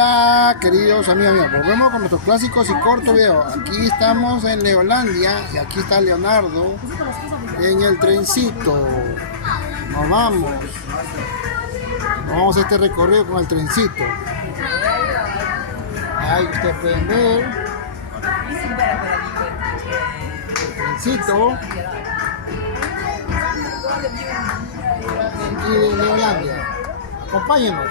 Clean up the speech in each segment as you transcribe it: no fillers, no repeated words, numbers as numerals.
Hola queridos amigos míos, volvemos con nuestros clásicos y corto video. Aquí estamos en Leolandia y aquí está Leonardo en el trencito. Nos vamos a este recorrido con el trencito. Ahí ustedes pueden ver el trencito aquí de Leolandia. Acompáñenos.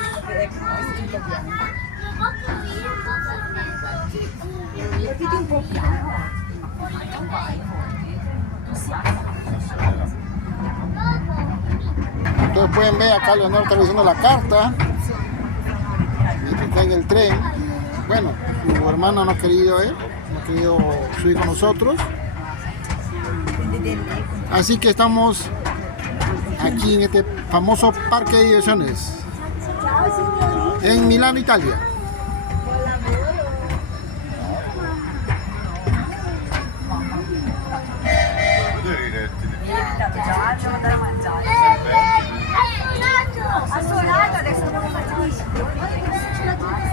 Ustedes pueden ver acá Leonardo está revisando la carta mientras está en el tren. Bueno, su hermano no ha querido subir con nosotros, así que estamos aquí en este famoso parque de diversiones en Milano, Italia.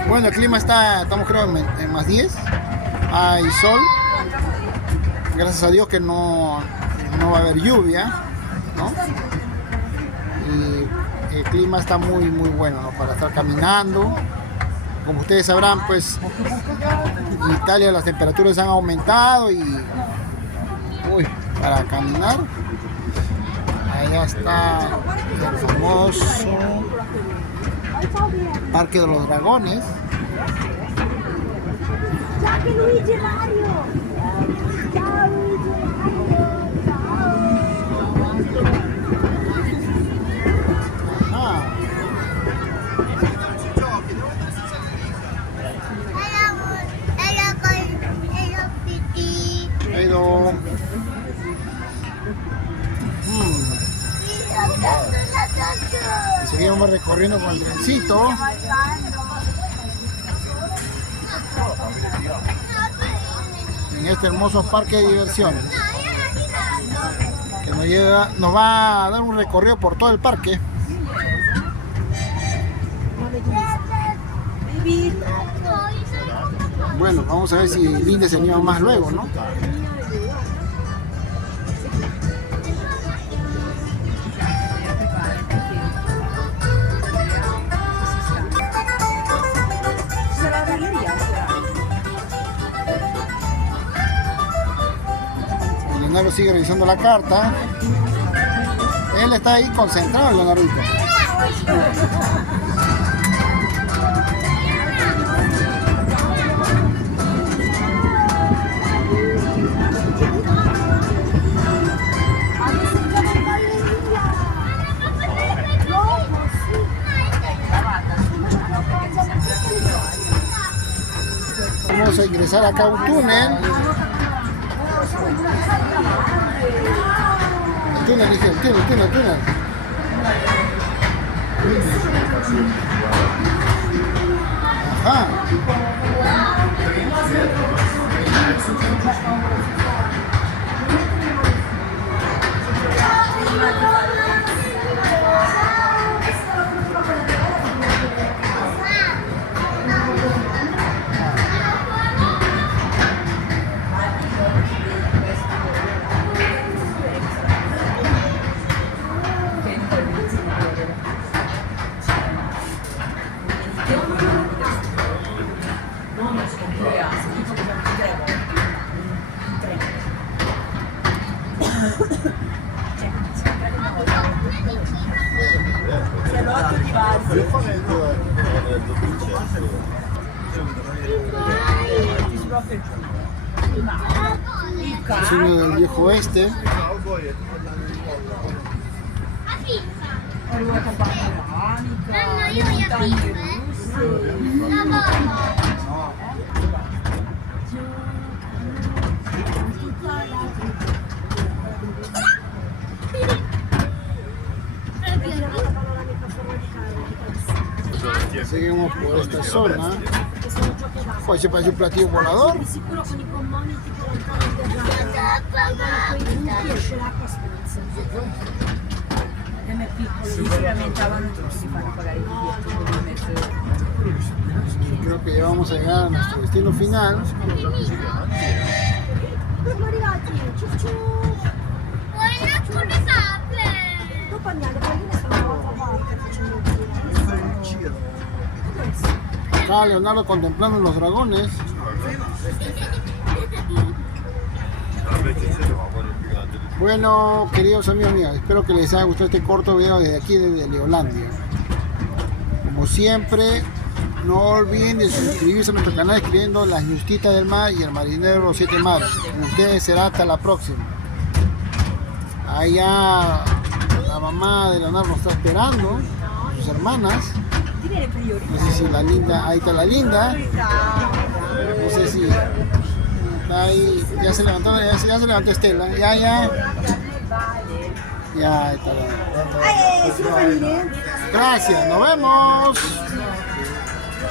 Bueno, el clima estamos creo en más 10, hay sol, gracias a Dios que no va a haber lluvia, ¿no? Y el clima está muy bueno, ¿no? Para estar caminando. Como ustedes sabrán, pues en Italia las temperaturas han aumentado y para caminar. Allá está el famoso Parque de los Dragones. Ciao Luigi Mario! Ciao Luigi Mario! Pero y seguimos recorriendo con el trencito. En este hermoso parque de diversiones que nos va a dar un recorrido por todo el parque. Bueno, vamos a ver si Linda se anima más luego, ¿no? Leonardo sigue revisando la carta. Él está ahí concentrado, Leonardo. Vamos a ingresar acá a un túnel. El túnel. Ajá. Es uno del viejo oeste. Seguimos por esta zona. Poi se parece un platillo volador. Si lamentavano tutti, fanno pagare il biglietto. Creo que ya vamos a llegar a nuestro destino final. 머리가지 축축 똑같냐 내 발견했어 Acá Leonardo contemplando los dragones. Bueno, queridos amigos míos, espero que les haya gustado este corto video desde aquí, desde Leolandia. Como siempre, no olviden de suscribirse a nuestro canal escribiendo Las Ñustitas del Mar y El Marinero de los Siete Mares. Con ustedes será hasta la próxima. Allá la mamá de Leonardo nos está esperando, sus hermanas. No sé si la linda, ahí está la linda. No sé si está ahí, ya se levantó Estela. Ya está la... Gracias, nos vemos.